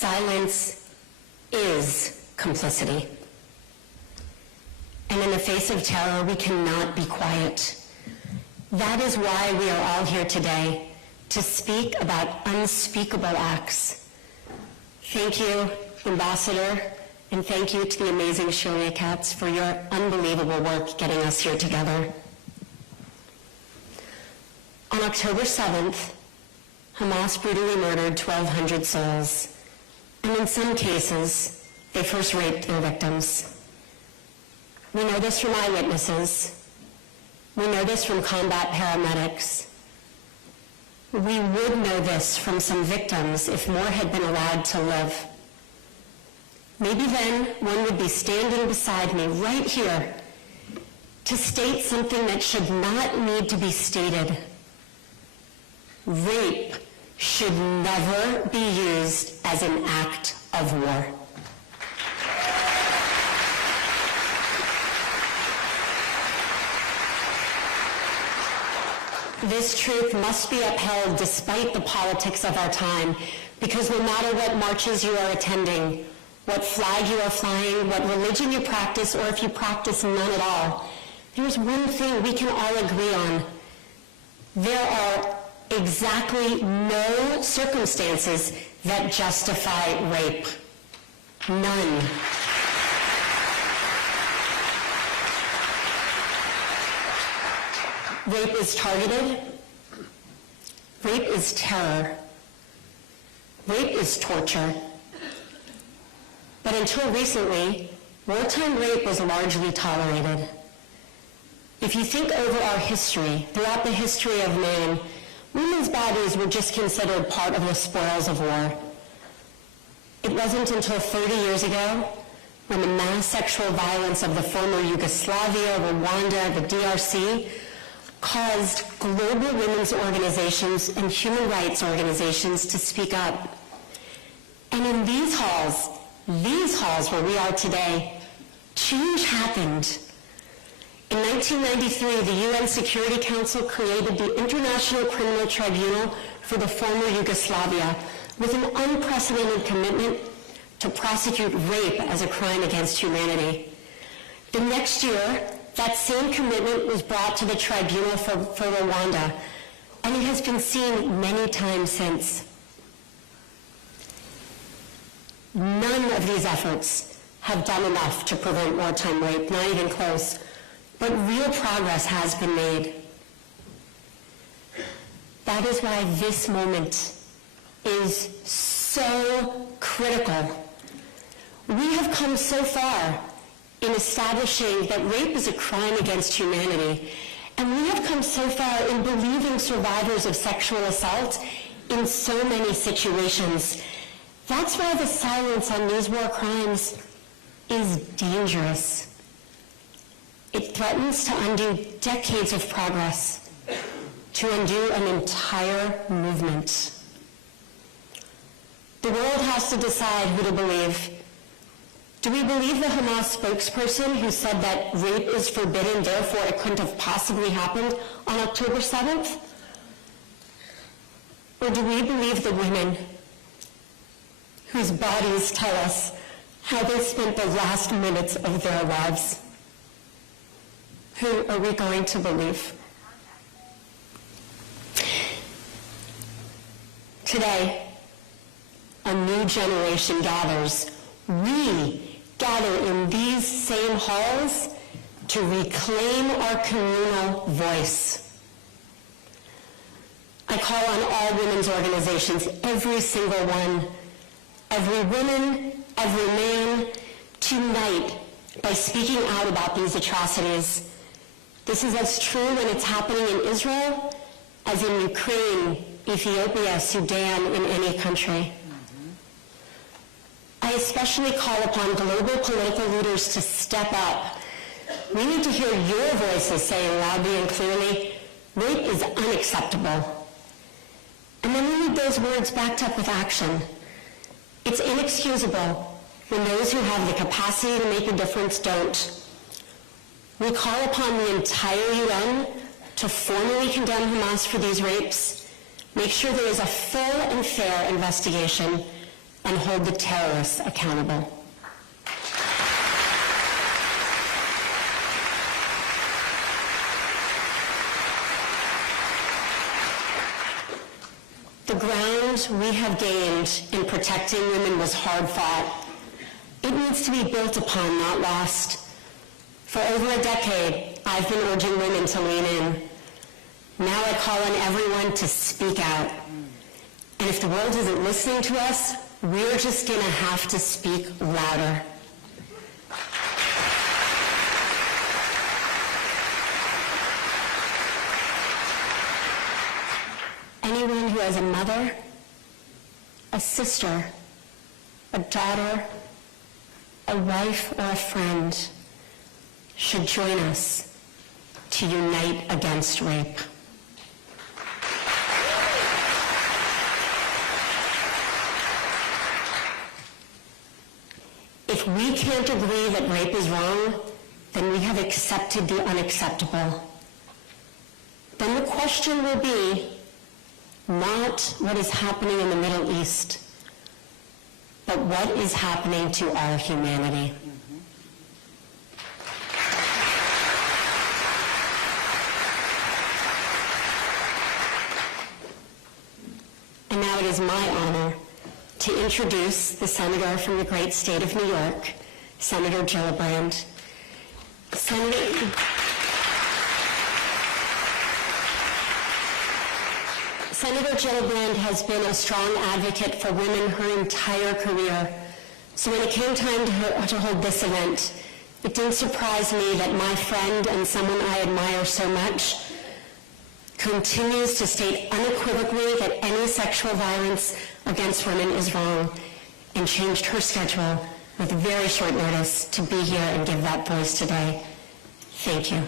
Silence is complicity. And in the face of terror, we cannot be quiet. That is why we are all here today, to speak about unspeakable acts. Thank you, Ambassador, and thank you to the amazing Sharia Cats for your unbelievable work getting us here together. On October 7th, Hamas brutally murdered 1,200 souls, and in some cases, they first raped their victims. We know this from eyewitnesses. We know this from combat paramedics. We would know this from some victims if more had been allowed to live. Maybe then one would be standing beside me right here to state something that should not need to be stated. Rape should never be used as an act of war. This truth must be upheld despite the politics of our time, because no matter what marches you are attending, what flag you are flying, what religion you practice, or if you practice none at all, there's one thing we can all agree on. There are exactly no circumstances that justify rape. None. Rape is targeted. Rape is terror. Rape is torture. But until recently, wartime rape was largely tolerated. If you think over our history, throughout the history of man, women's bodies were just considered part of the spoils of war. It wasn't until 30 years ago, when the mass sexual violence of the former Yugoslavia, Rwanda, the DRC, caused global women's organizations and human rights organizations to speak up. And in these halls where we are today, change happened. In 1993, the UN Security Council created the International Criminal Tribunal for the former Yugoslavia with an unprecedented commitment to prosecute rape as a crime against humanity. The next year, that same commitment was brought to the tribunal for Rwanda, and it has been seen many times since. None of these efforts have done enough to prevent wartime rape, not even close, but real progress has been made. That is why this moment is so critical. We have come so far in establishing that rape is a crime against humanity. And we have come so far in believing survivors of sexual assault in so many situations. That's why the silence on these war crimes is dangerous. It threatens to undo decades of progress, to undo an entire movement. The world has to decide who to believe. Do we believe the Hamas spokesperson who said that rape is forbidden, therefore it couldn't have possibly happened on October 7th? Or do we believe the women whose bodies tell us how they spent the last minutes of their lives? Who are we going to believe? Today, a new generation gathers. We gather in these same halls to reclaim our communal voice. I call on all women's organizations, every single one, every woman, every man, to unite by speaking out about these atrocities. This is as true when it's happening in Israel as in Ukraine, Ethiopia, Sudan, in any country. I especially call upon global political leaders to step up. We need to hear your voices saying loudly and clearly, rape is unacceptable. And then we need those words backed up with action. It's inexcusable when those who have the capacity to make a difference don't. We call upon the entire UN to formally condemn Hamas for these rapes, make sure there is a full and fair investigation, and hold the terrorists accountable. The ground we have gained in protecting women was hard-fought. It needs to be built upon, not lost. For over a decade, I've been urging women to lean in. Now I call on everyone to speak out. And if the world isn't listening to us, we're just going to have to speak louder. Anyone who has a mother, a sister, a daughter, a wife, or a friend should join us to unite against rape. If we can't agree that rape is wrong, then we have accepted the unacceptable. Then the question will be not what is happening in the Middle East, but what is happening to our humanity. And now it is my honor to introduce the senator from the great state of New York, Senator Gillibrand. Senator Gillibrand has been a strong advocate for women her entire career. So when it came time to hold this event, it didn't surprise me that my friend and someone I admire so much continues to state unequivocally that any sexual violence against women is wrong, and changed her schedule with very short notice to be here and give that voice today. Thank you.